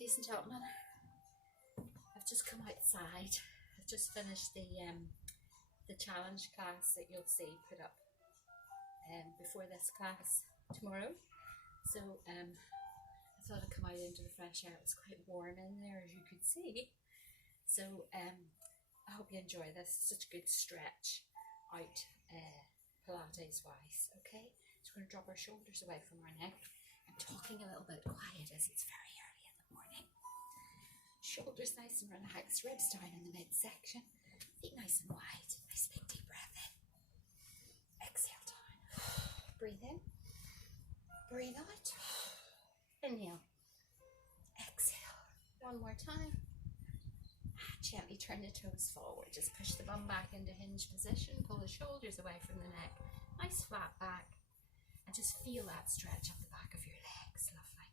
ladies and gentlemen, I've just come outside. I've just finished the challenge class that you'll see put up before this class tomorrow. So I thought I'd come out into the fresh air. It was quite warm in there, as you could see. So I hope you enjoy this. It's such a good stretch out Pilates wise. Okay, so we're going to drop our shoulders away from our neck. I'm talking a little bit quiet as it's very early in the morning. Shoulders nice and relaxed, ribs down in the midsection, feet nice and wide. Nice big deep breath in. Exhale down. Breathe in. Breathe out. Inhale. Exhale. One more time. Gently turn the toes forward. Just push the bum back into hinge position. Pull the shoulders away from the neck. Nice flat back. And just feel that stretch up the back of your legs. Lovely.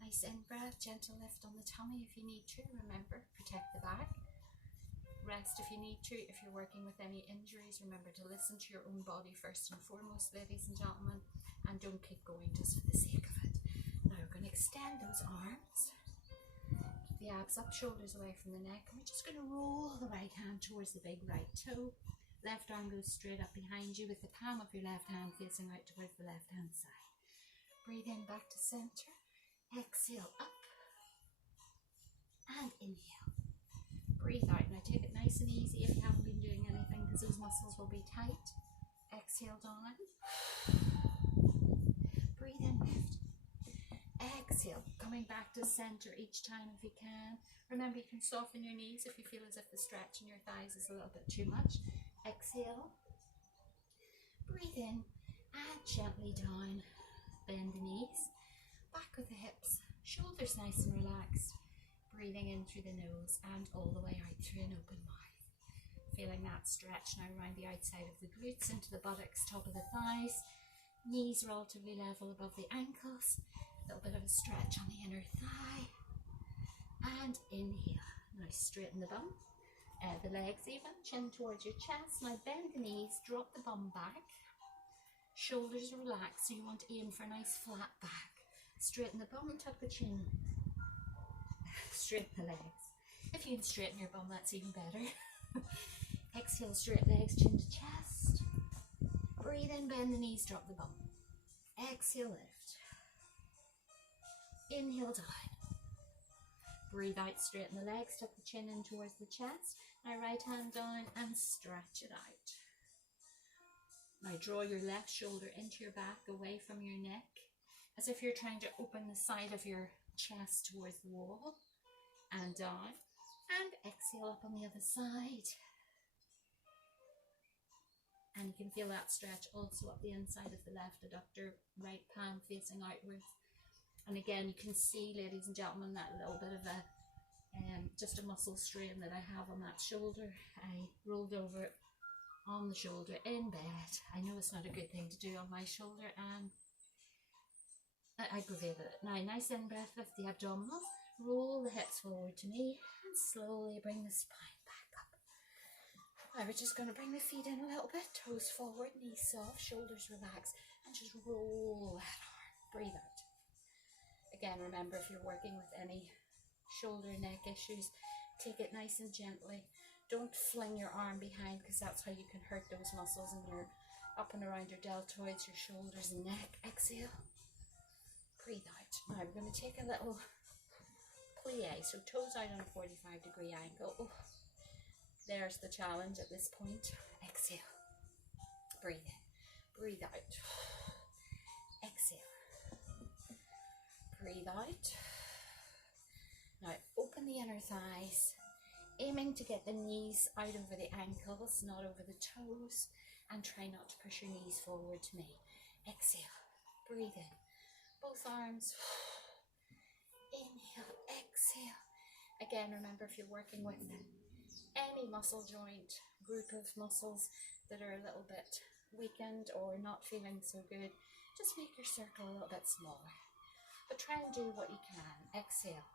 Nice in-breath. Gentle lift on the tummy if you need to. Remember, protect the back. Rest if you need to. If you're working with any injuries, remember to listen to your own body first and foremost, ladies and gentlemen. And don't keep going just for the sake of it. Now we're going to extend those arms. The abs up, shoulders away from the neck, and we're just going to roll the right hand towards the big right toe. Left arm goes straight up behind you with the palm of your left hand facing out towards the left hand side. Breathe in back to center. Exhale up and inhale. Breathe out. Now take it nice and easy if you haven't been doing anything, because those muscles will be tight. Exhale down. Breathe in, lift. Exhale, coming back to center each time if you can. Remember, you can soften your knees if you feel as if the stretch in your thighs is a little bit too much. Exhale, breathe in and gently down. Bend the knees, back with the hips, shoulders nice and relaxed. Breathing in through the nose and all the way out through an open mouth. Feeling that stretch now around the outside of the glutes, into the buttocks, top of the thighs. Knees relatively level above the ankles. A little bit of a stretch on the inner thigh. And inhale. Now straighten the bum. The legs even. Chin towards your chest. Now bend the knees. Drop the bum back. Shoulders relaxed. So you want to aim for a nice flat back. Straighten the bum. Tuck the chin. Straighten the legs. If you can straighten your bum, that's even better. Exhale, straight legs, chin to chest. Breathe in, bend the knees, drop the bum. Exhale, lift. Inhale, down. Breathe out, straighten the legs, tuck the chin in towards the chest. Now right hand down and stretch it out. Now draw your left shoulder into your back, away from your neck, as if you're trying to open the side of your chest towards the wall. And down. And exhale up on the other side. And you can feel that stretch also up the inside of the left adductor, right palm facing outwards. And again, you can see, ladies and gentlemen, that little bit of a just a muscle strain that I have on that shoulder. I rolled over it on the shoulder in bed. I know it's not a good thing to do on my shoulder, and I aggravated it. Now, nice in breath, lift the abdominals, roll the hips forward to me, and slowly bring the spine back up. Now we're just going to bring the feet in a little bit, toes forward, knees soft, shoulders relaxed, and just roll that arm. Breathe out. Again, remember, if you're working with any shoulder, neck issues, take it nice and gently. Don't fling your arm behind, because that's how you can hurt those muscles in your up and around your deltoids, your shoulders and neck. Exhale. Breathe out. Now we're going to take a little plie, so toes out on a 45-degree angle. Oh, there's the challenge at this point. Exhale. Breathe in. Breathe out. Exhale. Breathe out. Now open the inner thighs, aiming to get the knees out over the ankles, not over the toes, and try not to push your knees forward to me. Exhale. Breathe in. Both arms. Inhale, exhale. Again, remember, if you're working with any muscle joint, group of muscles that are a little bit weakened or not feeling so good, just make your circle a little bit smaller. But try and do what you can. Exhale.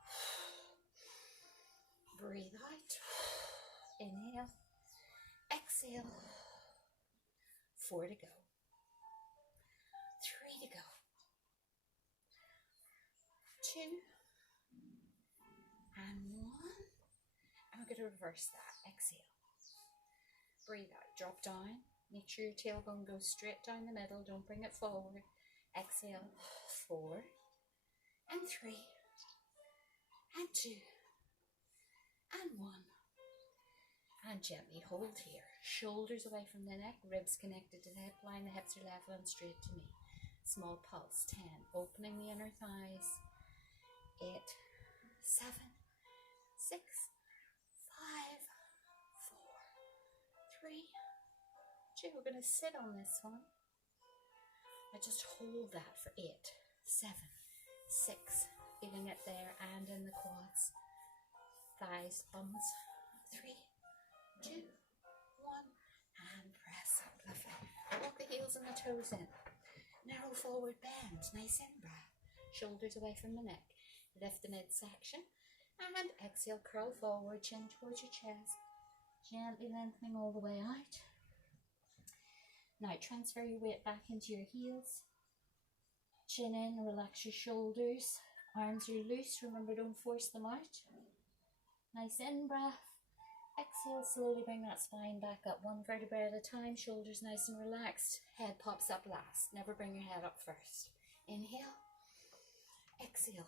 Breathe out. Inhale. Exhale. 4 to go. 3 to go. 2. and 1. And we're going to reverse that. Exhale. Breathe out. Drop down. Make sure your tailbone goes straight down the middle. Don't bring it forward. Exhale. 4 and 3 and 2 and 1. And gently hold here. Shoulders away from the neck. Ribs connected to the hip line. The hips are level and straight to me. Small pulse. 10. Opening the inner thighs. 8, 7, 6, 5, 4, 3, 2. We're going to sit on this one. I just hold that for 8, 7, 6. Feeling it there and in the quads. Thighs, bums. 3, 2, 1. And press up. Lovely. Walk the heels and the toes in. Narrow forward bend. Nice in-breath. Shoulders away from the neck. Lift the midsection. And exhale, curl forward, chin towards your chest. Gently lengthening all the way out. Now transfer your weight back into your heels. Chin in, relax your shoulders. Arms are loose, remember don't force them out. Nice in-breath. Exhale, slowly bring that spine back up, 1 vertebra at a time. Shoulders nice and relaxed. Head pops up last. Never bring your head up first. Inhale. Exhale.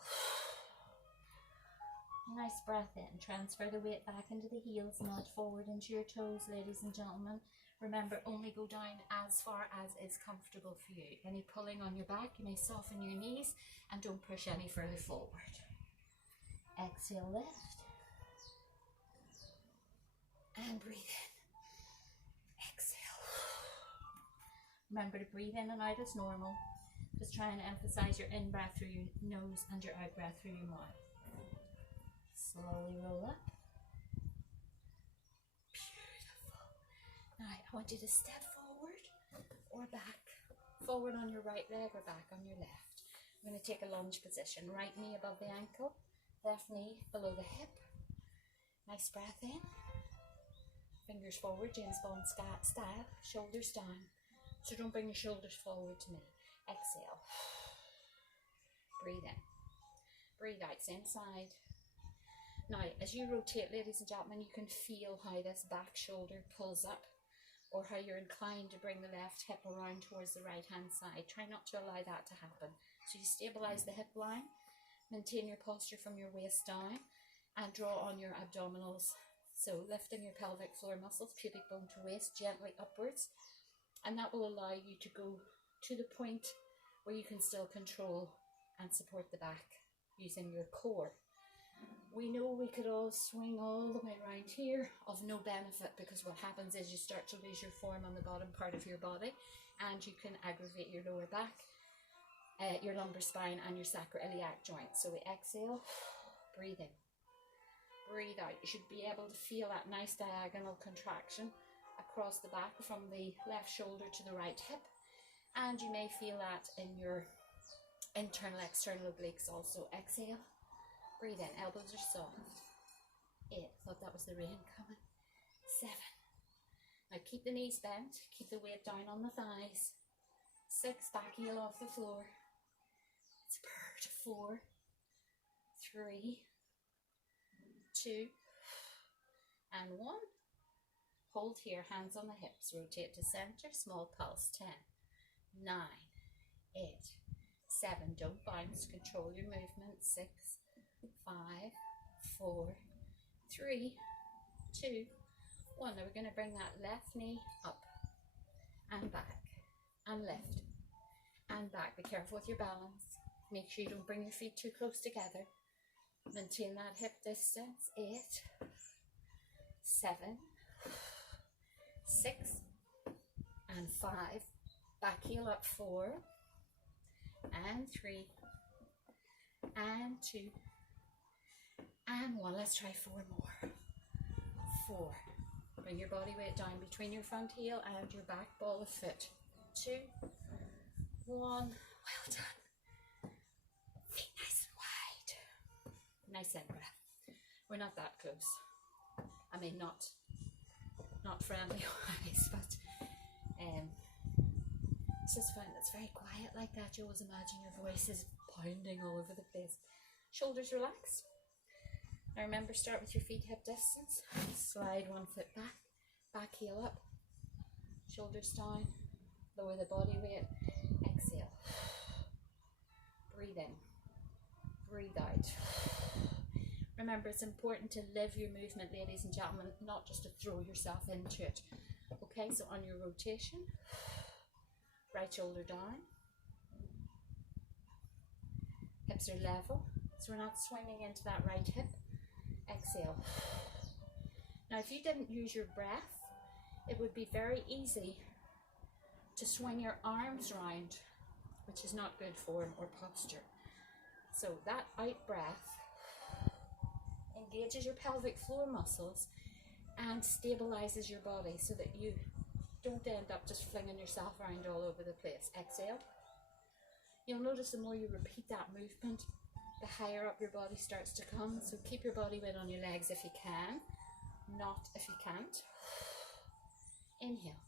Nice breath in. Transfer the weight back into the heels. Nod forward into your toes, ladies and gentlemen. Remember, only go down as far as is comfortable for you. Any pulling on your back, you may soften your knees and don't push any further forward. Exhale, lift. And breathe in. Exhale. Remember to breathe in and out as normal. Just try and emphasize your in-breath through your nose and your out-breath through your mouth. Slowly roll up. Beautiful. Now, I want you to step forward or back. Forward on your right leg or back on your left. I'm going to take a lunge position. Right knee above the ankle. Left knee below the hip. Nice breath in. Fingers forward, James Bond style. Shoulders down. So don't bring your shoulders forward to me. Exhale. Breathe in. Breathe out, same side. Now, as you rotate, ladies and gentlemen, you can feel how this back shoulder pulls up or how you're inclined to bring the left hip around towards the right-hand side. Try not to allow that to happen. So you stabilize the hip line, maintain your posture from your waist down, and draw on your abdominals. So lifting your pelvic floor muscles, pubic bone to waist, gently upwards. And that will allow you to go to the point where you can still control and support the back using your core. We know we could all swing all the way around here, of no benefit, because what happens is you start to lose your form on the bottom part of your body and you can aggravate your lower back, your lumbar spine and your sacroiliac joint. So we exhale, breathe in, breathe out. You should be able to feel that nice diagonal contraction across the back from the left shoulder to the right hip, and you may feel that in your internal external obliques also. Exhale. Breathe in, elbows are soft. 8, thought that was the rain coming. 7. Now keep the knees bent, keep the weight down on the thighs. 6, back heel off the floor. It's bird. 4, 3, 2, and 1. Hold here, hands on the hips, rotate to center, small pulse. 10, 9, 8, 7, don't bounce, control your movement. 6, 5, 4, 3, 2, 1. Now we're going to bring that left knee up and back and lift and back. Be careful with your balance. Make sure you don't bring your feet too close together. Maintain that hip distance. 8, 7, 6, and 5. Back heel up. 4, and 3, and 2, and 1. Let's try 4 more. 4. Bring your body weight down between your front heel and your back ball of foot. 2, 1. Well done. Feet nice and wide. Nice in breath. We're not that close. I mean, not friendly wise, but it's just fun. It's very quiet like that. You always imagine your voice is pounding all over the place. Shoulders relaxed. Now remember, start with your feet hip distance. Slide one foot back, back heel up, shoulders down, lower the body weight, exhale. Breathe in, breathe out. Remember, it's important to live your movement, ladies and gentlemen, not just to throw yourself into it. Okay, so on your rotation, right shoulder down, hips are level, so we're not swinging into that right hip. Exhale. Now, if you didn't use your breath, it would be very easy to swing your arms round, which is not good form or posture. So that out breath engages your pelvic floor muscles and stabilizes your body so that you don't end up just flinging yourself around all over the place. Exhale. You'll notice the more you repeat that movement, the higher up your body starts to come. So keep your body weight on your legs if you can, not if you can't. Inhale.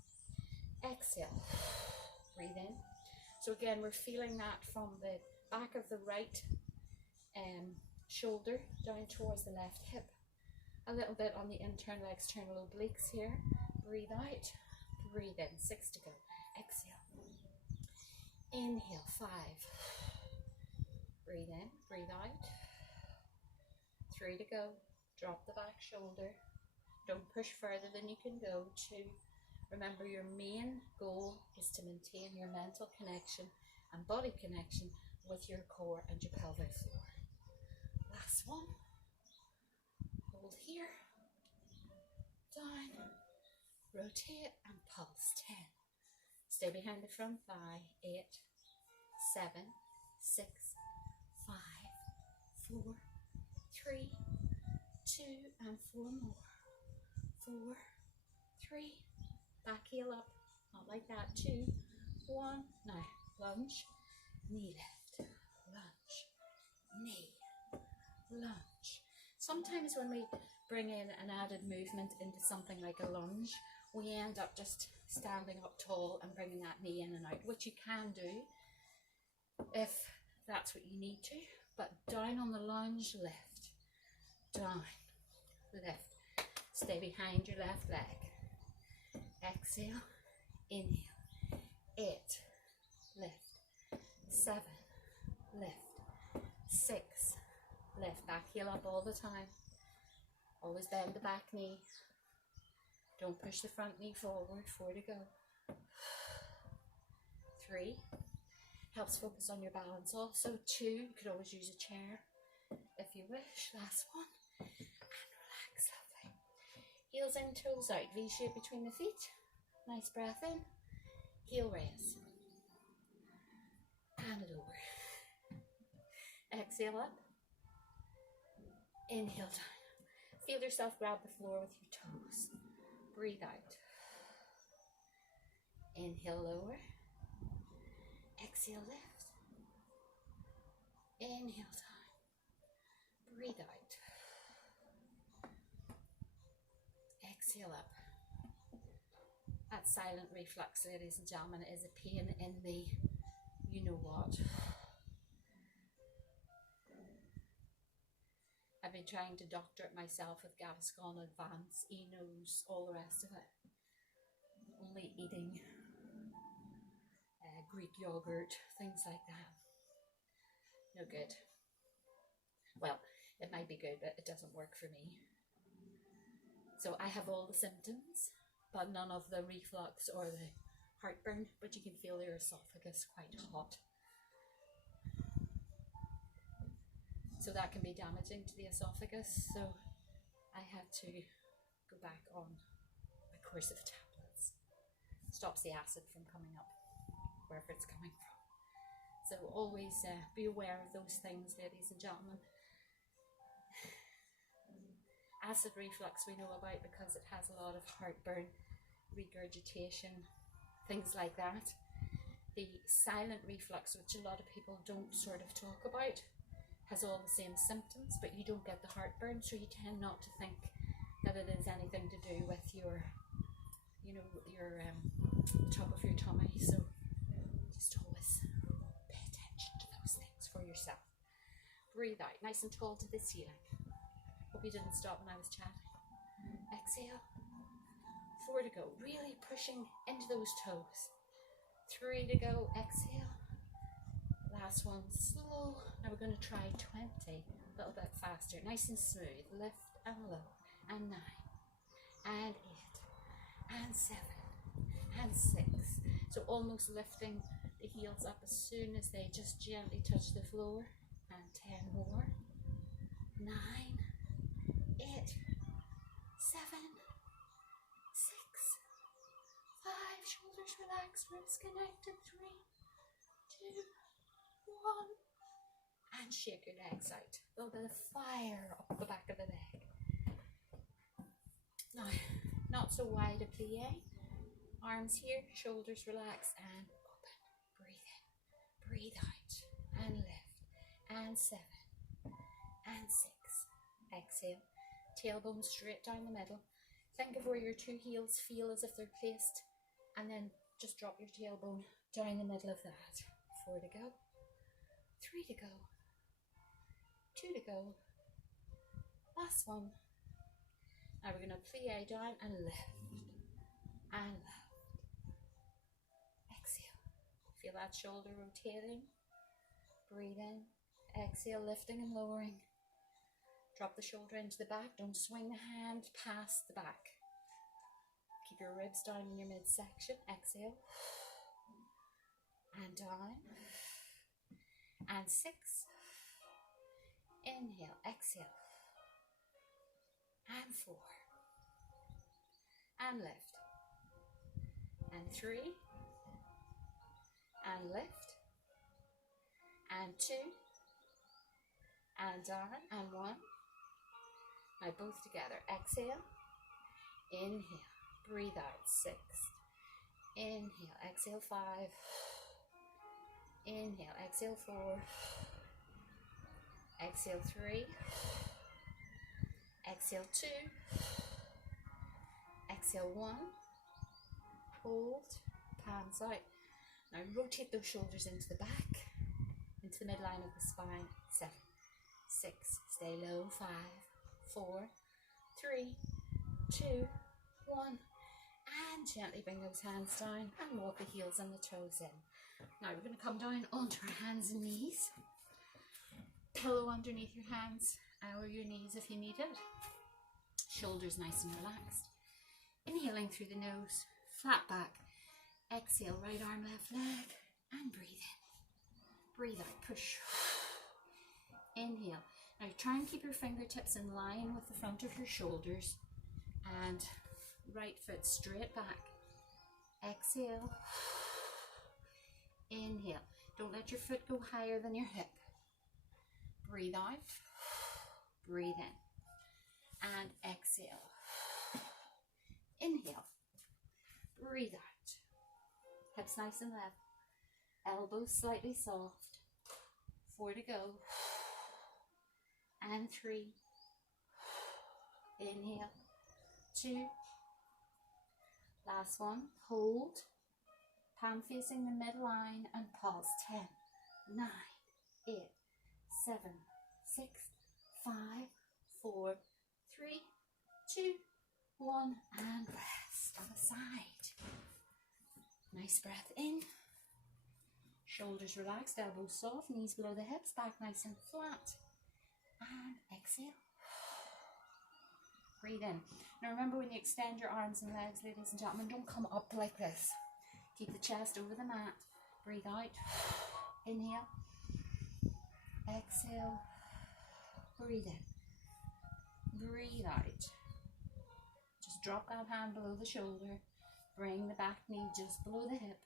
Exhale. Breathe in. So again, we're feeling that from the back of the right shoulder down towards the left hip. A little bit on the internal external obliques here. Breathe out, breathe in. 6 to go. Exhale. Inhale. 5. Breathe in, breathe out. 3 to go. Drop the back shoulder. Don't push further than you can go. 2. Remember, your main goal is to maintain your mental connection and body connection with your core and your pelvic floor. Last one. Hold here. Down. Rotate and pulse. 10. Stay behind the front thigh. 8, 7, 6, 5, 4, 3, 2, and 4 more. 4, 3. Back heel up, not like that. 2, 1. Now, lunge, knee lift, lunge, knee, lunge. Sometimes when we bring in an added movement into something like a lunge, we end up just standing up tall and bringing that knee in and out, which you can do if that's what you need to. But down on the lunge, lift, down, lift. Stay behind your left leg. Exhale, inhale. 8, lift. 7, lift. 6, lift. Back heel up all the time. Always bend the back knee. Don't push the front knee forward. 4 to go. 3, helps focus on your balance also. 2, you could always use a chair if you wish. Last one. And relax, lovely. Heels in, toes out. V shape between the feet. Nice breath in. Heel raise. Hand it over. Exhale up. Inhale down. Feel yourself grab the floor with your toes. Breathe out. Inhale, lower. Exhale, lift. Inhale down. Breathe out. Exhale up. That silent reflux, ladies and gentlemen, is a pain in the you know what. I've been trying to doctor it myself with Gaviscon Advance, Enos, all the rest of it. Only eating Greek yogurt, things like that. No good. Well, it might be good, but it doesn't work for me. So I have all the symptoms, but none of the reflux or the heartburn, but you can feel your esophagus quite hot. So that can be damaging to the esophagus. So I had to go back on a course of tablets. Stops the acid from coming up, wherever it's coming from. So always be aware of those things, ladies and gentlemen. Acid reflux we know about because it has a lot of heartburn, regurgitation, things like that. The silent reflux, which a lot of people don't sort of talk about, has all the same symptoms, but you don't get the heartburn, so you tend not to think that it is anything to do with your, your top of your tummy. So just always pay attention to those things for yourself. Breathe out, nice and tall to the ceiling. Hope you didn't stop when I was chatting. Exhale. 4 to go. Really pushing into those toes. 3 to go. Exhale. Last one. Slow. Now we're going to try 20. A little bit faster. Nice and smooth. Lift and low. And 9. And 8. And 7. And 6. So almost lifting the heels up as soon as they just gently touch the floor. And 10 more. 9. 8. 7. 6. 5. Shoulders relaxed. Ribs connected. 3. 2. 1. And shake your legs out. A little bit of fire up the back of the leg. Now, not so wide a plie. Arms here, shoulders relax and open. Breathe in, breathe out, and lift. And 7, and 6. Exhale. Tailbone straight down the middle. Think of where your 2 heels feel as if they're placed, and then just drop your tailbone down the middle of that. 4 to go. 3 to go. 2 to go. Last one. Now we're going to plie down and lift. And lift. Exhale. Feel that shoulder rotating. Breathe in. Exhale, lifting and lowering. Drop the shoulder into the back. Don't swing the hand past the back. Keep your ribs down in your midsection. Exhale. And down. And 6. Inhale. Exhale. And 4. And lift. And 3. And lift. And 2. And down. And 1. Now both together. Exhale. Inhale. Breathe out. 6. Inhale. Exhale. 5. Inhale. Exhale. 4. Exhale. 3. Exhale. 2. Exhale. 1. Hold. Palms out. Now rotate those shoulders into the back. Into the midline of the spine. 7. 6. Stay low. 5. 4. 3. 2. 1. And gently bring those hands down and walk the heels and the toes in. Now we're going to come down onto our hands and knees. Pillow underneath your hands or your knees if you need it. Shoulders nice and relaxed. Inhaling through the nose, flat back. Exhale, right arm, left leg, and breathe in. Breathe out, push. Inhale. Now try and keep your fingertips in line with the front of your shoulders and right foot straight back. Exhale. Inhale. Don't let your foot go higher than your hip. Breathe out. Breathe in. And exhale. Inhale. Breathe out. Hips nice and level. Elbows slightly soft. 4 to go. And 3. Inhale. 2. Last one. Hold. Palm facing the midline and pause. 10, 9, 8, 7, 6, 5, 4, 3, 2, 1, and rest on the side. Nice breath in. Shoulders relaxed, elbows soft, knees below the hips, back nice and flat. And exhale. Breathe in. Now remember, when you extend your arms and legs, ladies and gentlemen, don't come up like this. Keep the chest over the mat. Breathe out. Inhale. Exhale. Breathe in. Breathe out. Just drop that hand below the shoulder. Bring the back knee just below the hip.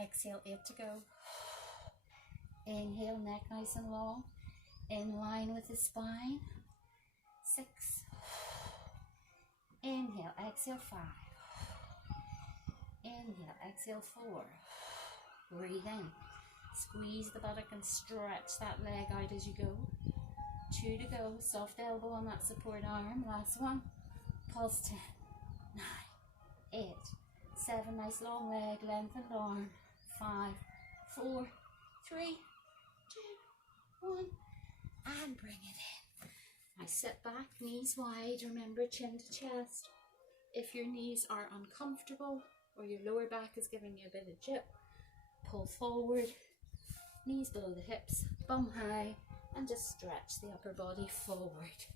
Exhale, 8 to go. Inhale, neck nice and long. In line with the spine. 6. Inhale, exhale, 5. Inhale, exhale, 4. Breathe in. Squeeze the buttock and stretch that leg out as you go. 2 to go. Soft elbow on that support arm. Last one. Pulse. 10, 9, 8, 7. Nice long leg, lengthened arm. 5, 4, 3, 2, 1. And bring it in. I sit back, knees wide, remember chin to chest. If your knees are uncomfortable or your lower back is giving you a bit of jip, pull forward, knees below the hips, bum high, and just stretch the upper body forward.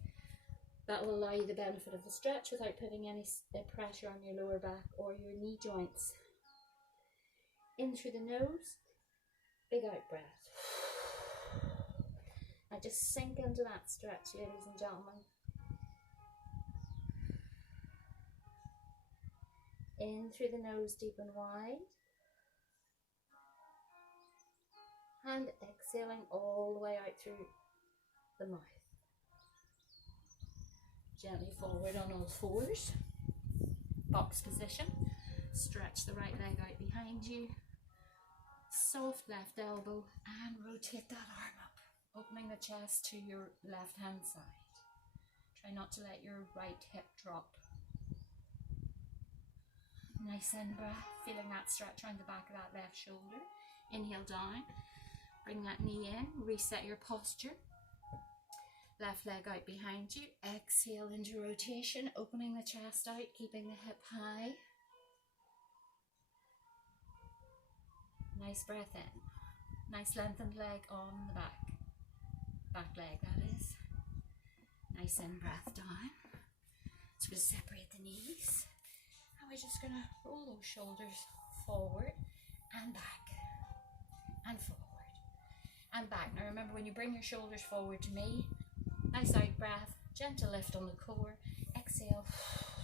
That will allow you the benefit of the stretch without putting any pressure on your lower back or your knee joints. In through the nose, big out breath. Now just sink into that stretch, ladies and gentlemen. In through the nose, deep and wide. And exhaling all the way out through the mouth. Gently forward on all fours. Box position. Stretch the right leg out behind you. Soft left elbow and rotate that arm up, opening the chest to your left hand side. Try not to let your right hip drop. Nice in breath, feeling that stretch around the back of that left shoulder. Inhale down, bring that knee in, reset your posture. Left leg out behind you, exhale into rotation, opening the chest out, keeping the hip high. Nice breath in. Nice lengthened leg on the back. Back leg, that is. Nice in breath down. So we'll separate the knees. And we're just going to roll those shoulders forward and back. And forward. And back. Now remember, when you bring your shoulders forward to me, nice out breath. Gentle lift on the core. Exhale.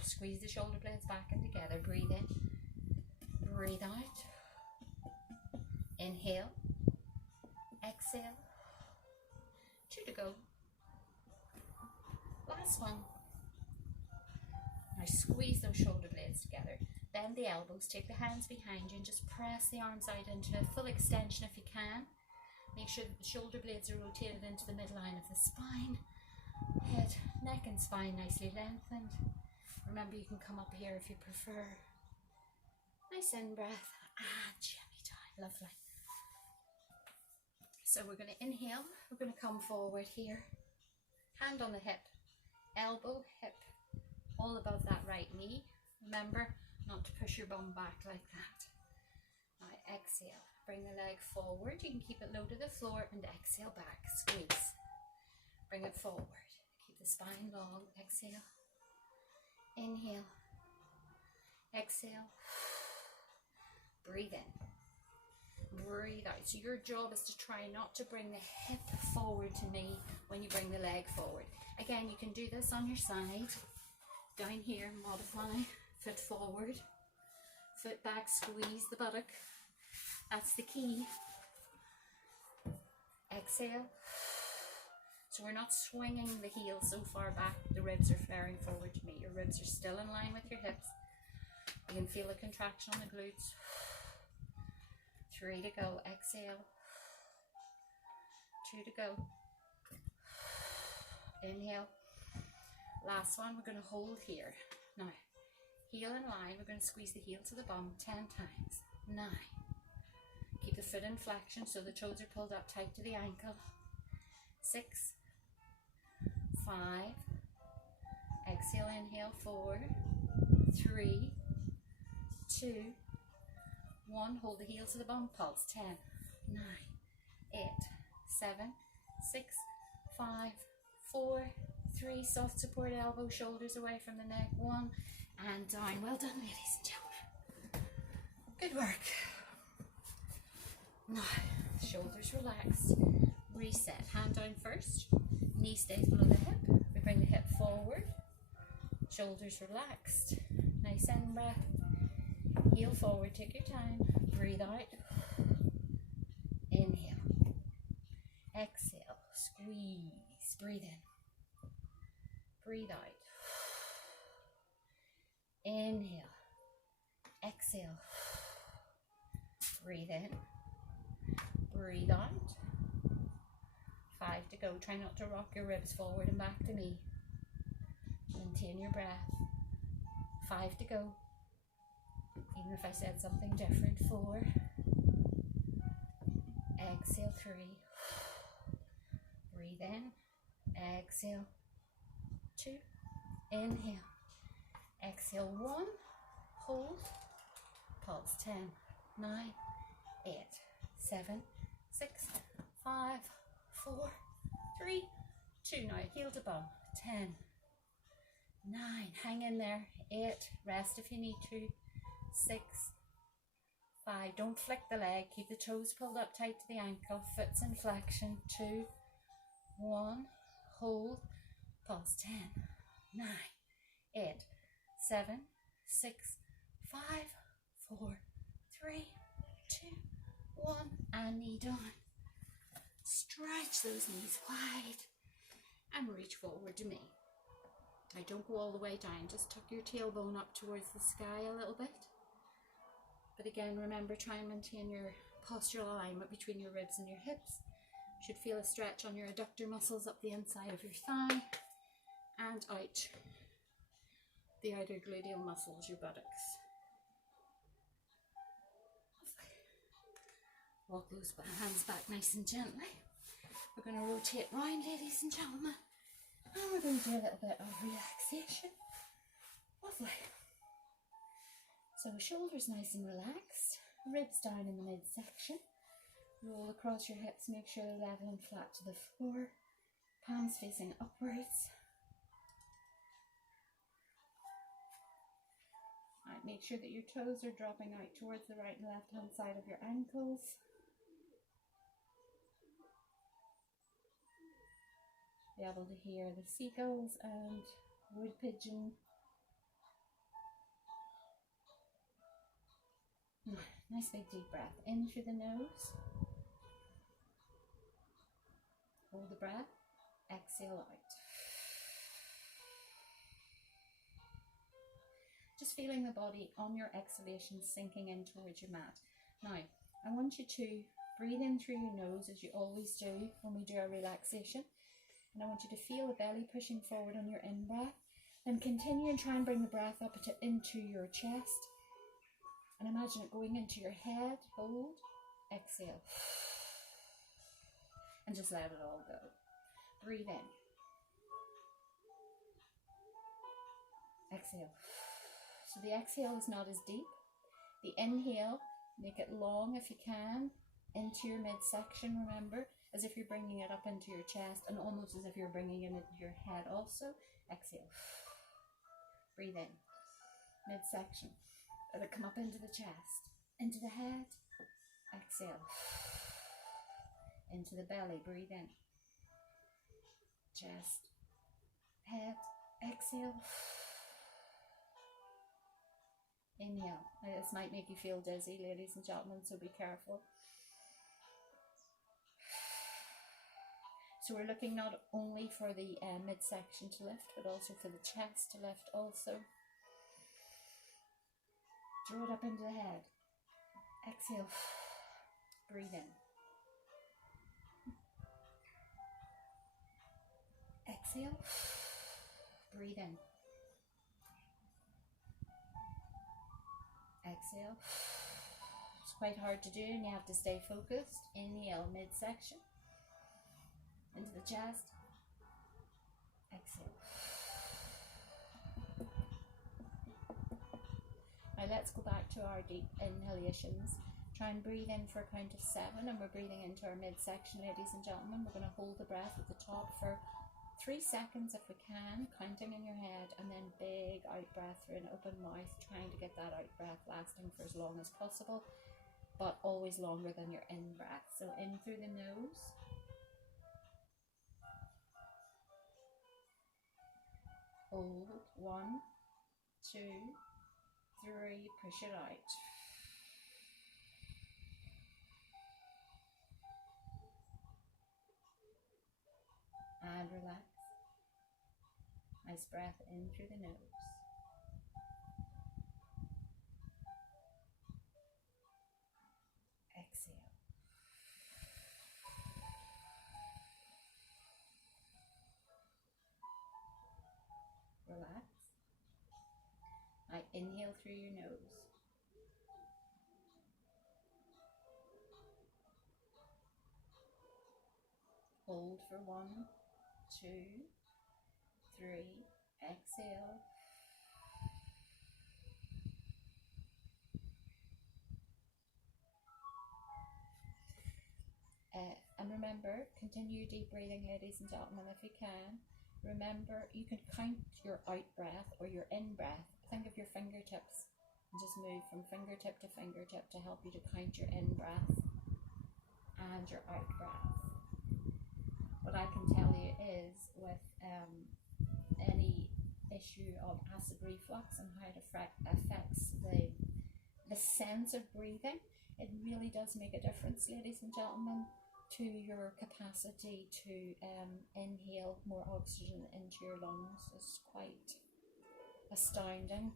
Squeeze the shoulder blades back and together. Breathe in. Breathe out. Inhale, exhale, 2 to go. Last one. Now squeeze those shoulder blades together. Bend the elbows, take the hands behind you and just press the arms out into full extension if you can. Make sure that the shoulder blades are rotated into the midline of the spine. Head, neck and spine nicely lengthened. Remember, you can come up here if you prefer. Nice in breath and shimmy time. Lovely. So we're going to inhale, we're going to come forward here, hand on the hip, elbow, hip, all above that right knee. Remember not to push your bum back like that. Now exhale, bring the leg forward, you can keep it low to the floor and exhale back, squeeze. Bring it forward, keep the spine long, exhale, inhale, exhale, breathe in. Breathe out. So your job is to try not to bring the hip forward to me when you bring the leg forward. Again, you can do this on your side. Down here, modify. Foot forward. Foot back, squeeze the buttock. That's the key. Exhale. So we're not swinging the heels so far back. The ribs are flaring forward to me. Your ribs are still in line with your hips. You can feel a contraction on the glutes. 3 to go. Exhale. 2 to go. Inhale. Last one, we're going to hold here. Now, heel in line, we're going to squeeze the heel to the bum 10 times. 9. Keep the foot in flexion so the toes are pulled up tight to the ankle. 6. 5. Exhale, inhale, 4. 3. 2. 1, hold the heel to the bum, pulse, 10, 9, 8, 7, 6, 5, 4, 3, soft support elbow, shoulders away from the neck, 1, and down. Well done, ladies and gentlemen. Good work. Now, shoulders relaxed, reset, hand down first, knee stays below the hip, we bring the hip forward, shoulders relaxed, nice in breath. Heel forward, take your time, breathe out, inhale, exhale, squeeze, breathe in, breathe out, inhale, exhale, breathe in, breathe out, 5 to go. Try not to rock your ribs forward and back to me. Maintain your breath. 5 to go. Even if I said something different. 4. Exhale, 3. Breathe in. Exhale. 2, inhale, exhale, 1, hold, pulse, 10, 9, 8, 7, 6, 5, 4, 3, 2, now heel to bum, 10, 9, hang in there, 8, rest if you need to, 6, 5, don't flick the leg, keep the toes pulled up tight to the ankle, foot's in flexion, 2, 1, hold, pulse, 10, 9, 8, 7, 6, 5, 4, 3, 2, 1, and knee down. Stretch those knees wide and reach forward to me. Now don't go all the way down, just tuck your tailbone up towards the sky a little bit. But again, remember, try and maintain your postural alignment between your ribs and your hips. You should feel a stretch on your adductor muscles up the inside of your thigh and out the outer gluteal muscles, your buttocks. Walk those hands back nice and gently. We're going to rotate round, ladies and gentlemen, and we're going to do a little bit of relaxation. Lovely. So shoulders nice and relaxed, ribs down in the midsection. Roll across your hips, make sure they're level and flat to the floor. Palms facing upwards. Right, make sure that your toes are dropping out towards the right and left hand side of your ankles. Be able to hear the seagulls and wood pigeon. Nice big deep breath in through the nose. Hold the breath. Exhale out. Just feeling the body on your exhalation sinking in towards your mat. Now, I want you to breathe in through your nose as you always do when we do our relaxation. And I want you to feel the belly pushing forward on your in-breath. Then continue and try and bring the breath up into your chest. And imagine it going into your head. Hold. Exhale. And just let it all go. Breathe in. Exhale. So the exhale is not as deep. The inhale, make it long if you can, into your midsection, remember, as if you're bringing it up into your chest and almost as if you're bringing it into your head also. Exhale. Breathe in. Midsection. Let it come up into the chest, into the head. Exhale. Into the belly. Breathe in. Chest. Head. Exhale. Inhale. Now, this might make you feel dizzy, ladies and gentlemen, so be careful. So we're looking not only for the midsection to lift, but also for the chest to lift also. Draw it up into the head. Exhale. Breathe in. Exhale. Breathe in. Exhale. It's quite hard to do and you have to stay focused. Inhale, midsection. Into the chest. Exhale. Now let's go back to our deep inhalations. Try and breathe in for a count of 7 and we're breathing into our midsection, ladies and gentlemen. We're going to hold the breath at the top for 3 seconds if we can, counting in your head, and then big out breath through an open mouth, trying to get that out breath lasting for as long as possible, but always longer than your in breath. So in through the nose. Hold. 1, 2, 3, push it out. And relax. Nice breath in through the nose. Exhale. Relax. Now inhale through your nose. Hold for 1, 2, 3, exhale. And remember, continue deep breathing, ladies and gentlemen, if you can. Remember, you can count your out breath or your in breath. Think of your fingertips and just move from fingertip to fingertip to help you to count your in breath and your out breath. What I can tell you is with any issue of acid reflux and how it affects the sense of breathing, it really does make a difference, ladies and gentlemen, to your capacity to inhale more oxygen into your lungs. It's quite astounding.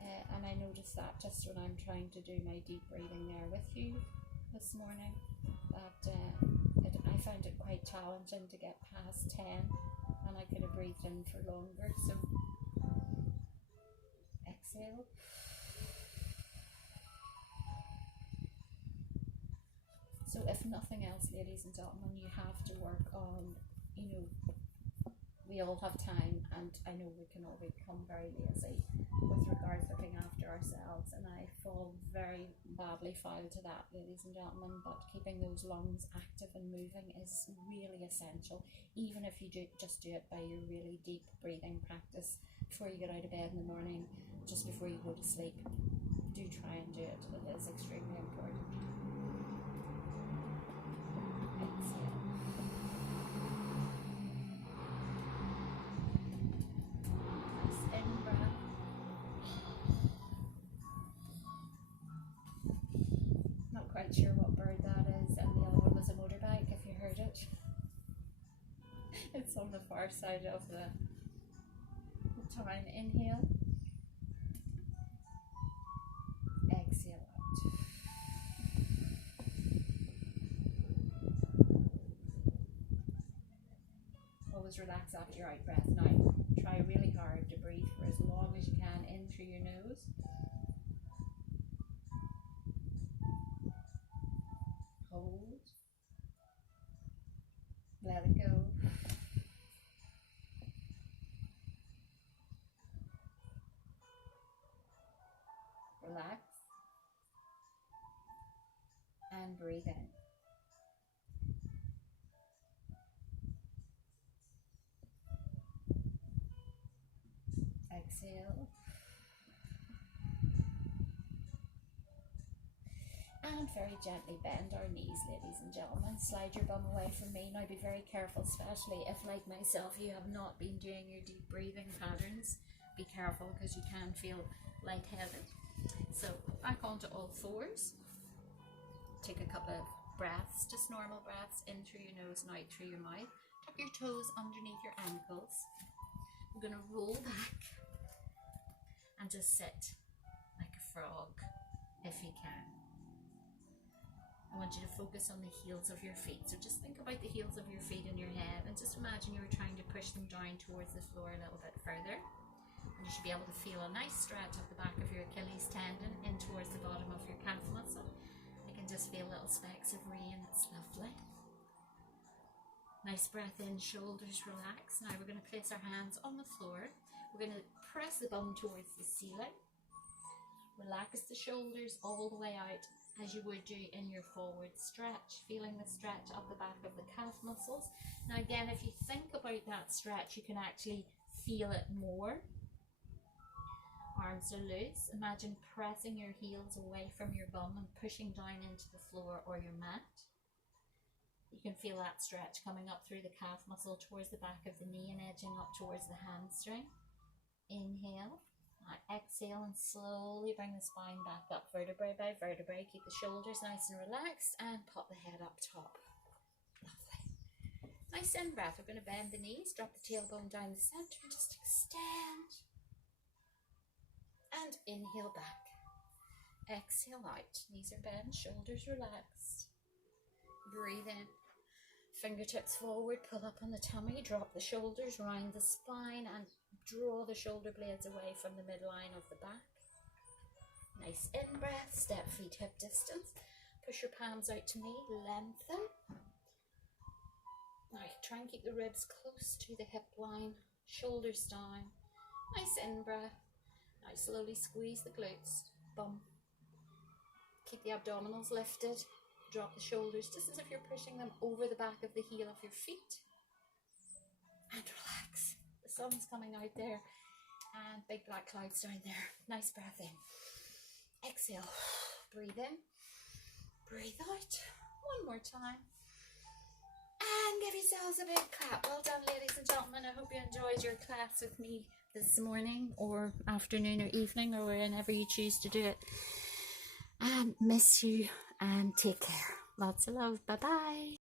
And I noticed that just when I'm trying to do my deep breathing there with you this morning, that I found it quite challenging to get past 10, and I could have breathed in for longer. So exhale. So if nothing else, ladies and gentlemen, you have to work on, we all have time, and I know we can all become very lazy with regards to looking after ourselves, and I fall very badly foul to that, ladies and gentlemen, but keeping those lungs active and moving is really essential, even if you just do it by your really deep breathing practice before you get out of bed in the morning, just before you go to sleep. Do try and do it. It is extremely important. Exhale. Nice in breath. Not quite sure what bird that is, and the other one was a motorbike, if you heard it. It's on the far side of the town. Inhale. Exhale out. Always relax after your out breath. Now, try really hard to breathe for as long as you can in through your nose. Hold. Let it go. Relax. And breathe in. Exhale. And very gently bend our knees, ladies and gentlemen. Slide your bum away from me. Now be very careful, especially if, like myself, you have not been doing your deep breathing patterns. Be careful because you can feel lightheaded. So back onto all fours. Take a couple of breaths, just normal breaths, in through your nose and out through your mouth. Tuck your toes underneath your ankles. We're going to roll back and just sit like a frog if you can. I want you to focus on the heels of your feet. So just think about the heels of your feet in your head and just imagine you were trying to push them down towards the floor a little bit further. And you should be able to feel a nice stretch up the back of your Achilles tendon in towards the bottom of your calf muscle. You can just feel little specks of rain. It's lovely. Nice breath in, shoulders relax. Now we're going to place our hands on the floor. We're going to press the bum towards the ceiling. Relax the shoulders all the way out as you would do in your forward stretch, feeling the stretch up the back of the calf muscles. Now again, if you think about that stretch, you can actually feel it more. Arms are loose. Imagine pressing your heels away from your bum and pushing down into the floor or your mat. You can feel that stretch coming up through the calf muscle towards the back of the knee and edging up towards the hamstring. Inhale. Now exhale and slowly bring the spine back up, vertebrae by vertebrae. Keep the shoulders nice and relaxed and pop the head up top. Lovely. Nice in breath. We're going to bend the knees, drop the tailbone down the center, just extend. And inhale back. Exhale out. Knees are bent, shoulders relaxed. Breathe in. Fingertips forward, pull up on the tummy, drop the shoulders, round the spine and draw the shoulder blades away from the midline of the back. Nice in breath, step feet hip distance. Push your palms out to knee, lengthen. Now try and keep the ribs close to the hip line shoulders down, nice in-breath. Now slowly squeeze the glutes, bum. Keep the abdominals lifted, drop the shoulders just as if you're pushing them over the back of the heel of your feet. And relax. The sun's coming out there and big black clouds down there. Nice breath in. Exhale. Breathe in. Breathe out. One more time. And give yourselves a big clap. Well done, ladies and gentlemen. I hope you enjoyed your class with me this morning or afternoon or evening or whenever you choose to do it. And miss you and take care. Lots of love. Bye-bye.